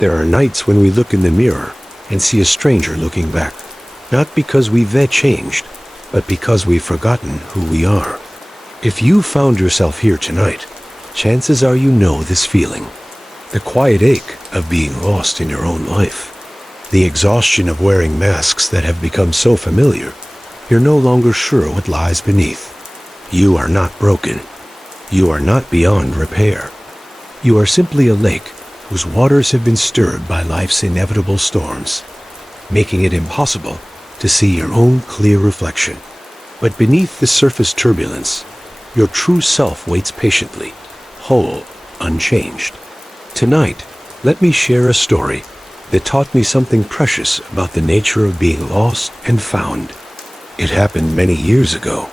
There are nights when we look in the mirror and see a stranger looking back, not because we've changed, but because we've forgotten who we are. If you found yourself here tonight, chances are you know this feeling. The quiet ache of being lost in your own life. The exhaustion of wearing masks that have become so familiar, you're no longer sure what lies beneath. You are not broken. You are not beyond repair. You are simply a lake whose waters have been stirred by life's inevitable storms, making it impossible to see your own clear reflection. But beneath the surface turbulence, your true self waits patiently, whole, unchanged. Tonight, let me share a story that taught me something precious about the nature of being lost and found. It happened many years ago,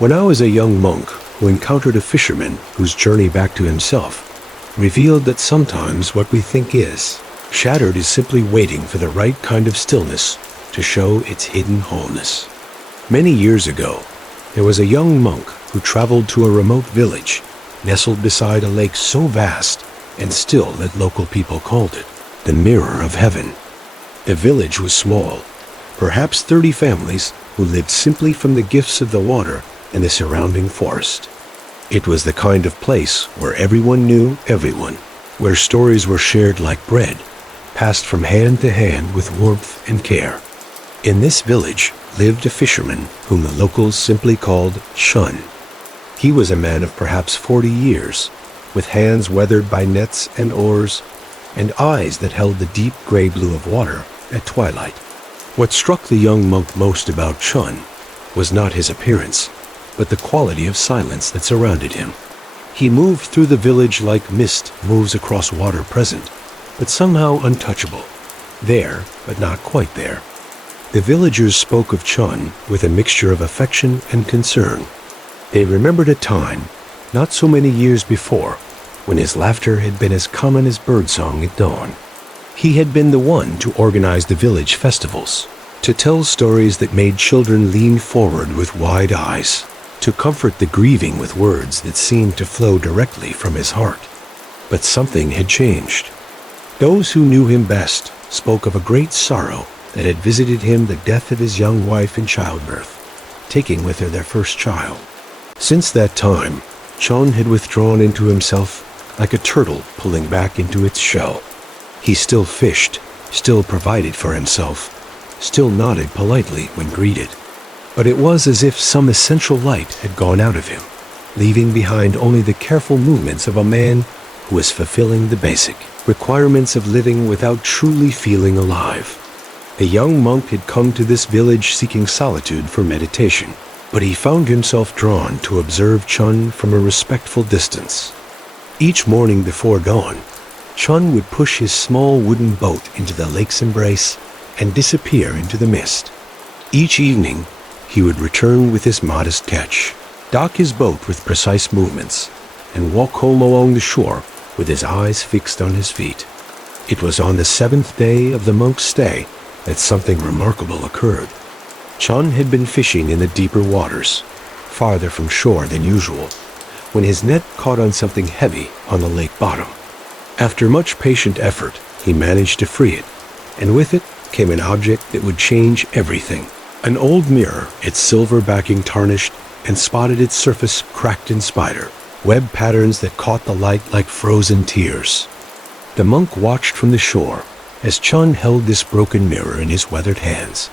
when I was a young monk who encountered a fisherman whose journey back to himself revealed that sometimes what we think is shattered is simply waiting for the right kind of stillness to show its hidden wholeness. Many years ago, there was a young monk who traveled to a remote village nestled beside a lake so vast and still that local people called it the Mirror of Heaven. The village was small, perhaps 30 families who lived simply from the gifts of the water and the surrounding forest. It was the kind of place where everyone knew everyone, where stories were shared like bread, passed from hand to hand with warmth and care. In this village lived a fisherman whom the locals simply called Chun. He was a man of perhaps 40 years, with hands weathered by nets and oars, and eyes that held the deep gray blue of water at twilight. What struck the young monk most about Chun was not his appearance, but the quality of silence that surrounded him. He moved through the village like mist moves across water present, but somehow untouchable. There, but not quite there. The villagers spoke of Chun with a mixture of affection and concern. They remembered a time, not so many years before, when his laughter had been as common as birdsong at dawn. He had been the one to organize the village festivals, to tell stories that made children lean forward with wide eyes, to comfort the grieving with words that seemed to flow directly from his heart. But something had changed. Those who knew him best spoke of a great sorrow that had visited him, the death of his young wife in childbirth, taking with her their first child. Since that time, Chun had withdrawn into himself like a turtle pulling back into its shell. He still fished, still provided for himself, still nodded politely when greeted. But it was as if some essential light had gone out of him, leaving behind only the careful movements of a man who was fulfilling the basic requirements of living without truly feeling alive. The young monk had come to this village seeking solitude for meditation, but he found himself drawn to observe Chun from a respectful distance. Each morning before dawn, Chun would push his small wooden boat into the lake's embrace and disappear into the mist. Each evening, he would return with his modest catch, dock his boat with precise movements, and walk home along the shore with his eyes fixed on his feet. It was on the 7th day of the monk's stay that something remarkable occurred. Chun had been fishing in the deeper waters, farther from shore than usual, when his net caught on something heavy on the lake bottom. After much patient effort, he managed to free it, and with it came an object that would change everything. An old mirror, its silver backing tarnished, and spotted its surface cracked in spider, web patterns that caught the light like frozen tears. The monk watched from the shore as Chun held this broken mirror in his weathered hands,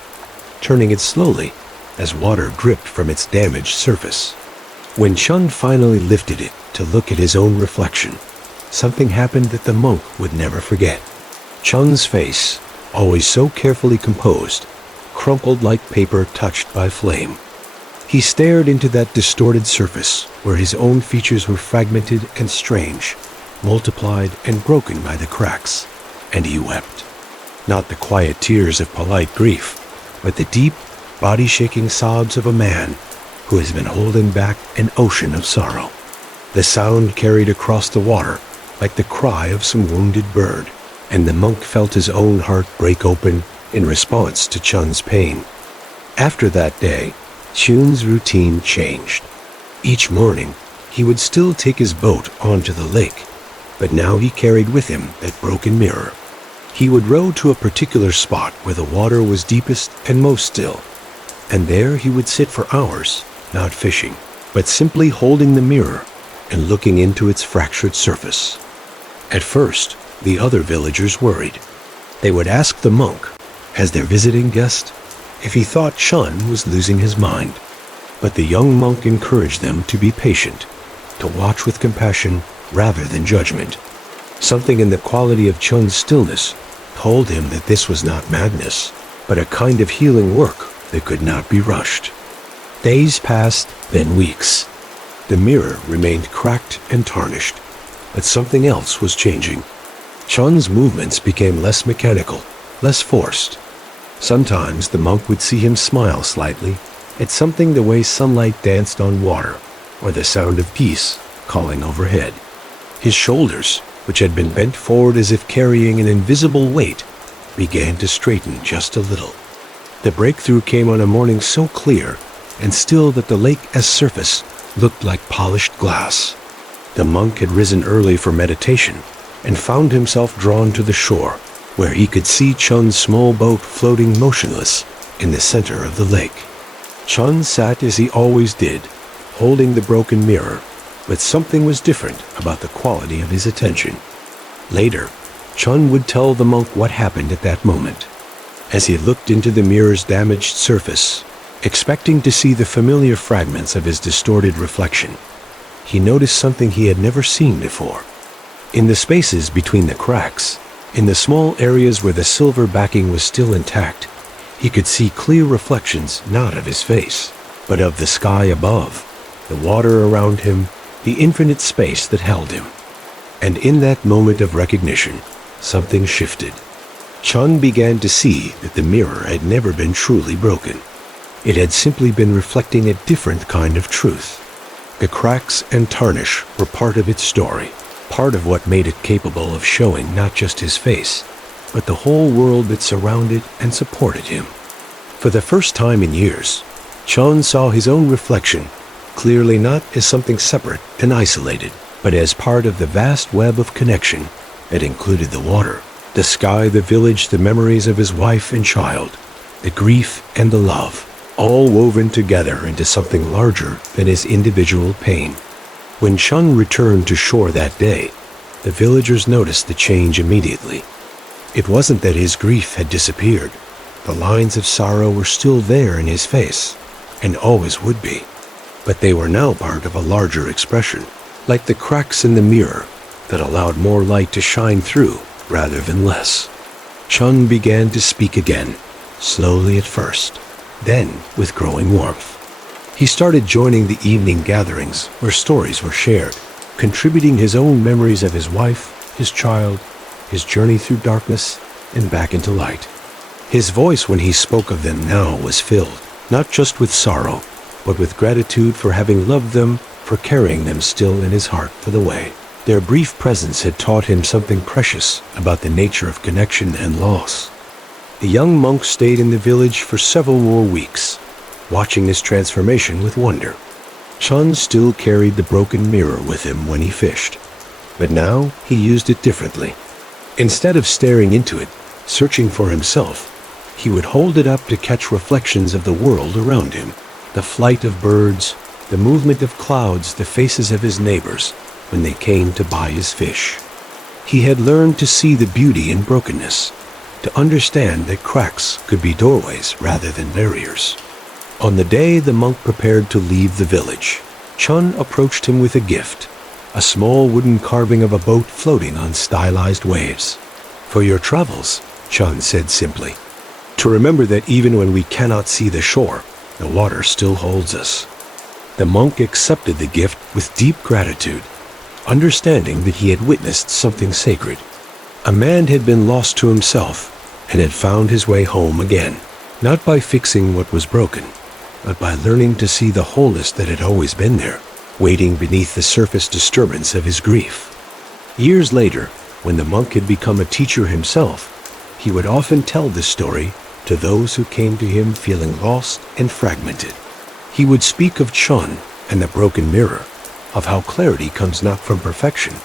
turning it slowly as water dripped from its damaged surface. When Chun finally lifted it to look at his own reflection, something happened that the monk would never forget. Chun's face, always so carefully composed, crumpled like paper touched by flame. He stared into that distorted surface where his own features were fragmented and strange, multiplied and broken by the cracks, and he wept. Not the quiet tears of polite grief, but the deep, body-shaking sobs of a man who has been holding back an ocean of sorrow. The sound carried across the water like the cry of some wounded bird, and the monk felt his own heart break open in response to Chun's pain. After that day, Chun's routine changed. Each morning, he would still take his boat onto the lake, but now he carried with him that broken mirror, He would row to a particular spot where the water was deepest and most still, and there he would sit for hours, not fishing, but simply holding the mirror and looking into its fractured surface. At first, the other villagers worried. They would ask the monk, as their visiting guest, if he thought Chun was losing his mind. But the young monk encouraged them to be patient, to watch with compassion rather than judgment. Something in the quality of Chun's stillness told him that this was not madness, but a kind of healing work that could not be rushed. Days passed, then weeks. The mirror remained cracked and tarnished, but something else was changing. Chun's movements became less mechanical, less forced. Sometimes the monk would see him smile slightly at something the way sunlight danced on water, or the sound of geese calling overhead. His shoulders, which had been bent forward as if carrying an invisible weight, began to straighten just a little. The breakthrough came on a morning so clear and still that the lake as surface looked like polished glass. The monk had risen early for meditation and found himself drawn to the shore, where he could see Chun's small boat floating motionless in the center of the lake. Chun sat as he always did, holding the broken mirror, but something was different about the quality of his attention. Later, Chun would tell the monk what happened at that moment. As he looked into the mirror's damaged surface, expecting to see the familiar fragments of his distorted reflection, he noticed something he had never seen before. In the spaces between the cracks, in the small areas where the silver backing was still intact, he could see clear reflections not of his face, but of the sky above, the water around him, the infinite space that held him. And in that moment of recognition, something shifted. Chun began to see that the mirror had never been truly broken. It had simply been reflecting a different kind of truth. The cracks and tarnish were part of its story, part of what made it capable of showing not just his face, but the whole world that surrounded and supported him. For the first time in years, Chun saw his own reflection clearly, not as something separate and isolated, but as part of the vast web of connection that included the water, the sky, the village, the memories of his wife and child, the grief and the love, all woven together into something larger than his individual pain. When Chun returned to shore that day, the villagers noticed the change immediately. It wasn't that his grief had disappeared. The lines of sorrow were still there in his face, and always would be. But they were now part of a larger expression, like the cracks in the mirror that allowed more light to shine through rather than less. Chun began to speak again, slowly at first, then with growing warmth. He started joining the evening gatherings where stories were shared, contributing his own memories of his wife, his child, his journey through darkness and back into light. His voice when he spoke of them now was filled, not just with sorrow, but with gratitude for having loved them, for carrying them still in his heart for the way. Their brief presence had taught him something precious about the nature of connection and loss. The young monk stayed in the village for several more weeks, watching this transformation with wonder. Chun still carried the broken mirror with him when he fished, but now he used it differently. Instead of staring into it, searching for himself, he would hold it up to catch reflections of the world around him, the flight of birds, the movement of clouds, the faces of his neighbors when they came to buy his fish. He had learned to see the beauty in brokenness, to understand that cracks could be doorways rather than barriers. On the day the monk prepared to leave the village, Chun approached him with a gift, a small wooden carving of a boat floating on stylized waves. "For your travels," Chun said simply. "To remember that even when we cannot see the shore, the water still holds us." The monk accepted the gift with deep gratitude, understanding that he had witnessed something sacred. A man had been lost to himself and had found his way home again, not by fixing what was broken, but by learning to see the wholeness that had always been there, waiting beneath the surface disturbance of his grief. Years later, when the monk had become a teacher himself, he would often tell this story to those who came to him feeling lost and fragmented. He would speak of Chun and the broken mirror, of how clarity comes not from perfection,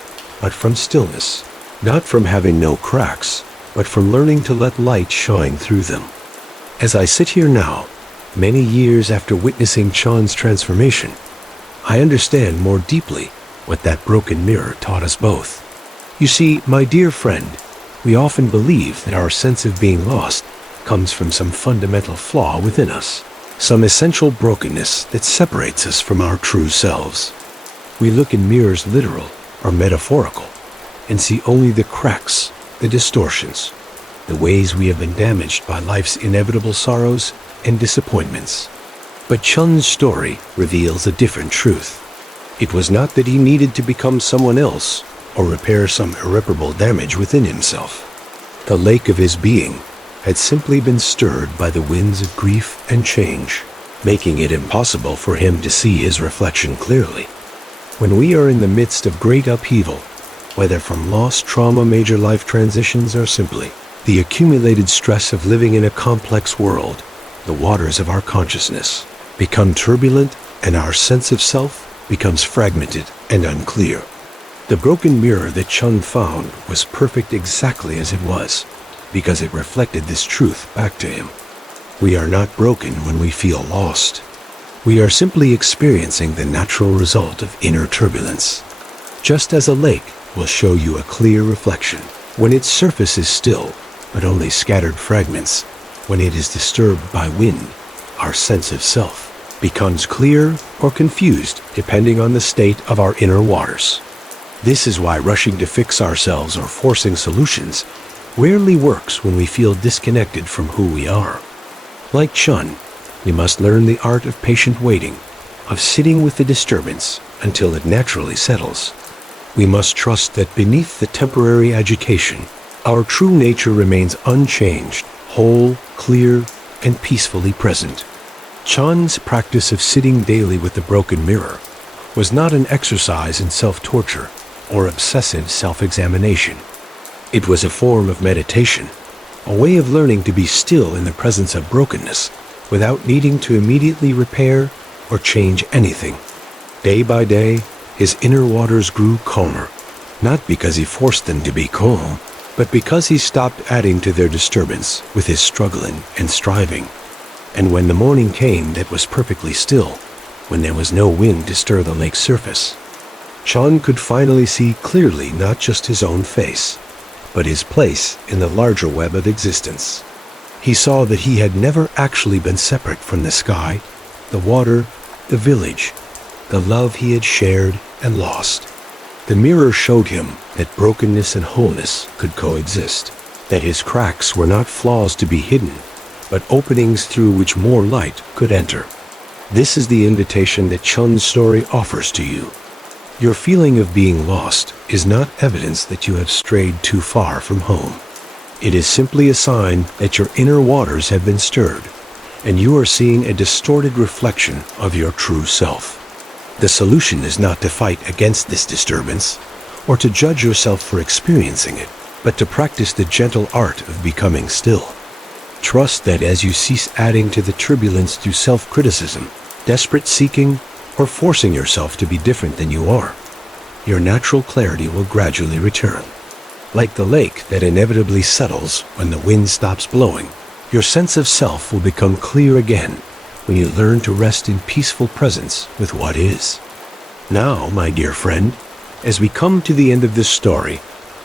but from stillness, not from having no cracks, but from learning to let light shine through them. As I sit here now, many years after witnessing Chan's transformation, I understand more deeply what that broken mirror taught us both. You see, my dear friend, we often believe that our sense of being lost comes from some fundamental flaw within us, some essential brokenness that separates us from our true selves. We look in mirrors literal or metaphorical and see only the cracks, the distortions, the ways we have been damaged by life's inevitable sorrows and disappointments. But Chun's story reveals a different truth. It was not that he needed to become someone else or repair some irreparable damage within himself. The lake of his being had simply been stirred by the winds of grief and change, making it impossible for him to see his reflection clearly. When we are in the midst of great upheaval, whether from loss, trauma, major life transitions, or simply the accumulated stress of living in a complex world, the waters of our consciousness become turbulent and our sense of self becomes fragmented and unclear. The broken mirror that Chun found was perfect exactly as it was, because it reflected this truth back to him. We are not broken when we feel lost. We are simply experiencing the natural result of inner turbulence. Just as a lake will show you a clear reflection when its surface is still, but only scattered fragments, when it is disturbed by wind, our sense of self becomes clear or confused depending on the state of our inner waters. This is why rushing to fix ourselves or forcing solutions rarely works when we feel disconnected from who we are. Like Chun, we must learn the art of patient waiting, of sitting with the disturbance until it naturally settles. We must trust that beneath the temporary agitation, our true nature remains unchanged, whole, clear, and peacefully present. Chun's practice of sitting daily with the broken mirror was not an exercise in self-torture or obsessive self-examination. It was a form of meditation, a way of learning to be still in the presence of brokenness without needing to immediately repair or change anything. Day by day, his inner waters grew calmer, not because he forced them to be calm, but because he stopped adding to their disturbance with his struggling and striving. And when the morning came that was perfectly still, when there was no wind to stir the lake's surface, Chun could finally see clearly not just his own face, but his place in the larger web of existence. He saw that he had never actually been separate from the sky, the water, the village, the love he had shared and lost. The mirror showed him that brokenness and wholeness could coexist, that his cracks were not flaws to be hidden, but openings through which more light could enter. This is the invitation that Chun's story offers to you. Your feeling of being lost is not evidence that you have strayed too far from home. It is simply a sign that your inner waters have been stirred, and you are seeing a distorted reflection of your true self. The solution is not to fight against this disturbance, or to judge yourself for experiencing it, but to practice the gentle art of becoming still. Trust that as you cease adding to the turbulence through self-criticism, desperate seeking, or forcing yourself to be different than you are, your natural clarity will gradually return. Like the lake that inevitably settles when the wind stops blowing, your sense of self will become clear again when you learn to rest in peaceful presence with what is. Now, my dear friend, as we come to the end of this story,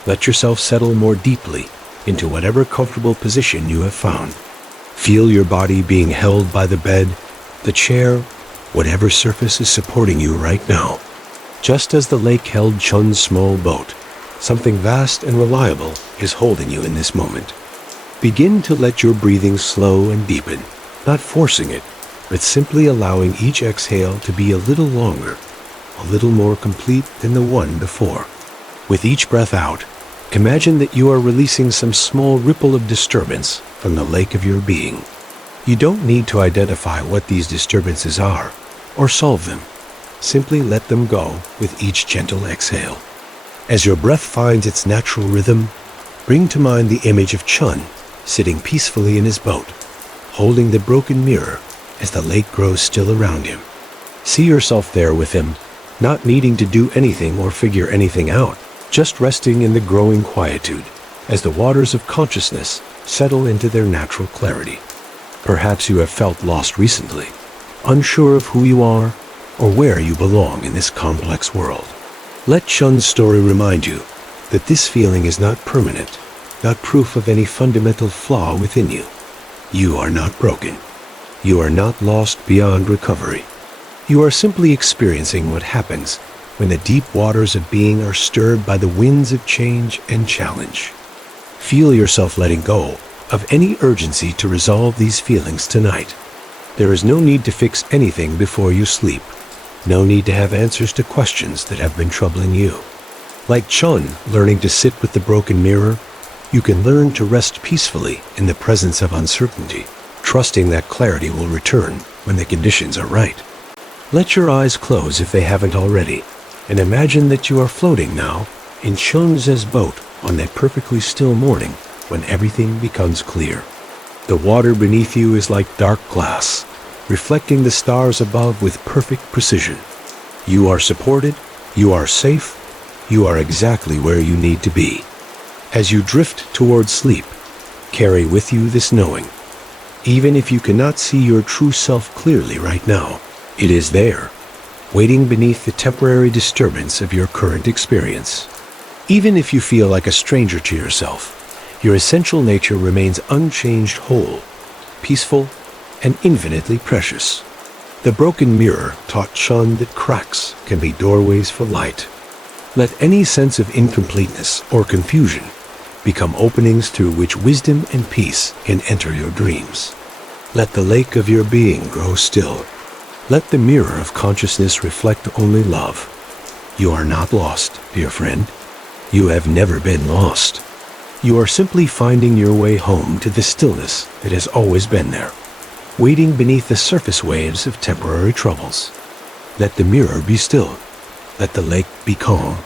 let yourself settle more deeply into whatever comfortable position you have found. Feel your body being held by the bed, the chair, whatever surface is supporting you right now. Just as the lake held Chun's small boat, something vast and reliable is holding you in this moment. Begin to let your breathing slow and deepen, not forcing it, but simply allowing each exhale to be a little longer, a little more complete than the one before. With each breath out, imagine that you are releasing some small ripple of disturbance from the lake of your being. You don't need to identify what these disturbances are or solve them. Simply let them go with each gentle exhale. As your breath finds its natural rhythm, bring to mind the image of Chun sitting peacefully in his boat, holding the broken mirror as the lake grows still around him. See yourself there with him, not needing to do anything or figure anything out, just resting in the growing quietude, as the waters of consciousness settle into their natural clarity. Perhaps you have felt lost recently, unsure of who you are or where you belong in this complex world. Let Chun's story remind you that this feeling is not permanent, not proof of any fundamental flaw within you. You are not broken. You are not lost beyond recovery. You are simply experiencing what happens when the deep waters of being are stirred by the winds of change and challenge. Feel yourself letting go of any urgency to resolve these feelings tonight. There is no need to fix anything before you sleep. No need to have answers to questions that have been troubling you. Like Chun learning to sit with the broken mirror, you can learn to rest peacefully in the presence of uncertainty, trusting that clarity will return when the conditions are right. Let your eyes close if they haven't already, and imagine that you are floating now in Chun's boat on that perfectly still morning when everything becomes clear. The water beneath you is like dark glass, reflecting the stars above with perfect precision. You are supported, you are safe, you are exactly where you need to be. As you drift towards sleep, carry with you this knowing. Even if you cannot see your true self clearly right now, it is there, waiting beneath the temporary disturbance of your current experience. Even if you feel like a stranger to yourself, your essential nature remains unchanged, whole, peaceful, and infinitely precious. The broken mirror taught Chun that cracks can be doorways for light. Let any sense of incompleteness or confusion become openings through which wisdom and peace can enter your dreams. Let the lake of your being grow still. Let the mirror of consciousness reflect only love. You are not lost, dear friend. You have never been lost. You are simply finding your way home to the stillness that has always been there, waiting beneath the surface waves of temporary troubles. Let the mirror be still. Let the lake be calm.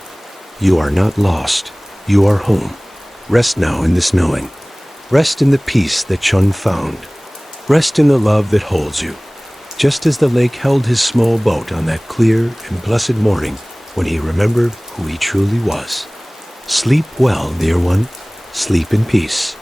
You are not lost. You are home. Rest now in this knowing. Rest in the peace that Chun found. Rest in the love that holds you, just as the lake held his small boat on that clear and blessed morning when he remembered who he truly was. Sleep well, dear one. Sleep in peace.